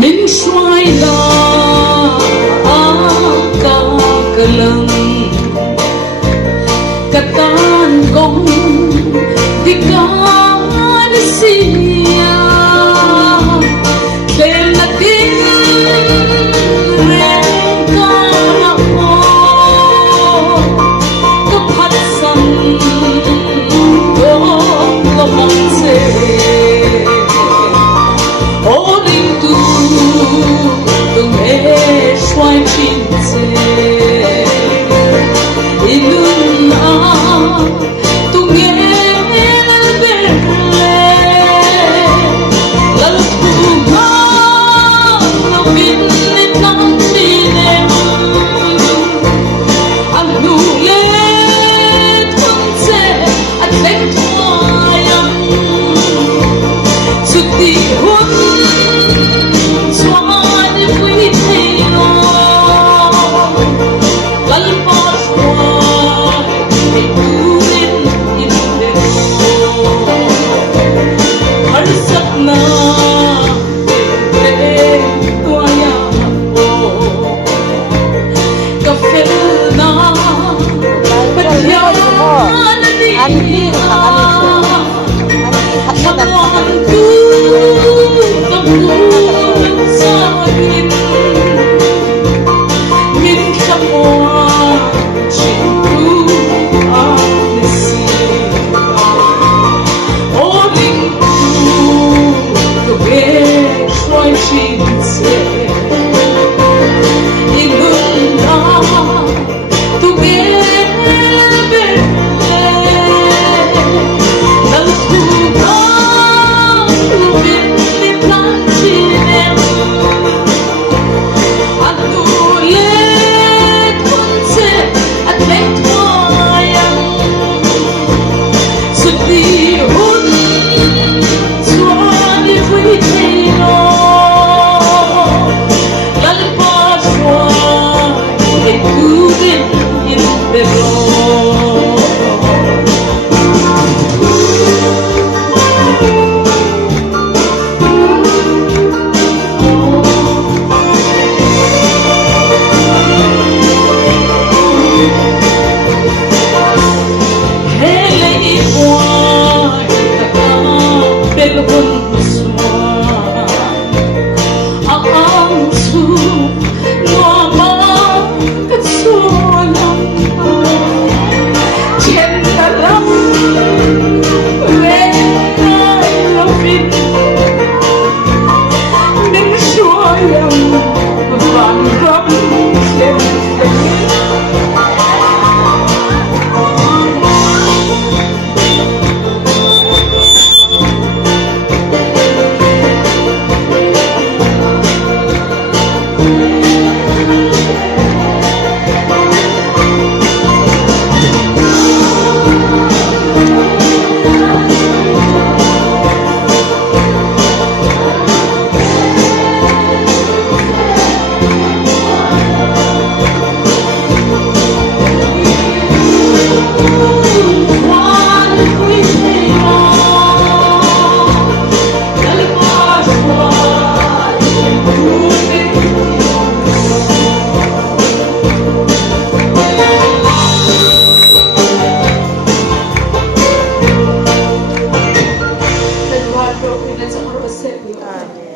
mình xoay là cả lần cả tan công thì cả xia khen là tiếng rèn ca na ô cấp hạt sân đó có mong sẽ ô đình tu từng nghe xoay chín sẽ ilun tu nghe về lần tu ngã nó biết nên nắng đi lên anh nu lên thôn sẽ anh lên thoại suốt đi hôn xóa đi quý thầy nó lăn bỏ xóa để tu lên in đêm hãy sắc na về tua ya cà phê na bất hiếu na đi Hãy Amen.